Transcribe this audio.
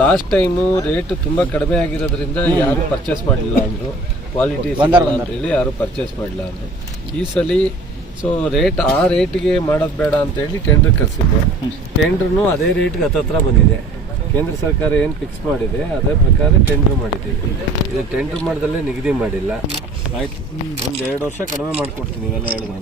Last time rate ತುಂಬ ಕಡಿಮೆ ಆಗಿರೋದ್ರಿಂದ ಯಾರು ಪರ್ಚೇಸ್ ಮಾಡಲಿಲ್ಲ ಅಂದರು, ಕ್ವಾಲಿಟಿ ಅಂತೇಳಿ ಯಾರು ಪರ್ಚೇಸ್ ಮಾಡಲಿಲ್ಲ ಅಂದರು. ಈ ಸಲ ಸೊ ಆ ರೇಟ್ಗೆ ಮಾಡೋದು ಬೇಡ ಅಂತೇಳಿ ಟೆಂಡರ್ ಕರೆಸಿದ್ರು. ಟೆಂಡ್ರೂ ಅದೇ ರೇಟ್ಗೆ ಹತ್ತತ್ರ ಬಂದಿದೆ. ಕೇಂದ್ರ ಸರ್ಕಾರ ಏನು ಫಿಕ್ಸ್ ಮಾಡಿದೆ ಅದೇ ಪ್ರಕಾರ ಟೆಂಡರ್ ಮಾಡಿದ್ದೀವಿ. ಇದು ಟೆಂಡರ್ ಮಾಡ್ದಲ್ಲೇ ನಿಗದಿ ಮಾಡಿಲ್ಲ. ಆಯ್ತು, ಒಂದು 2 ವರ್ಷ ಕಡಿಮೆ ಮಾಡಿಕೊಡ್ತೀನಿ ಇವೆಲ್ಲ ಹೇಳಿದ್ರೆ.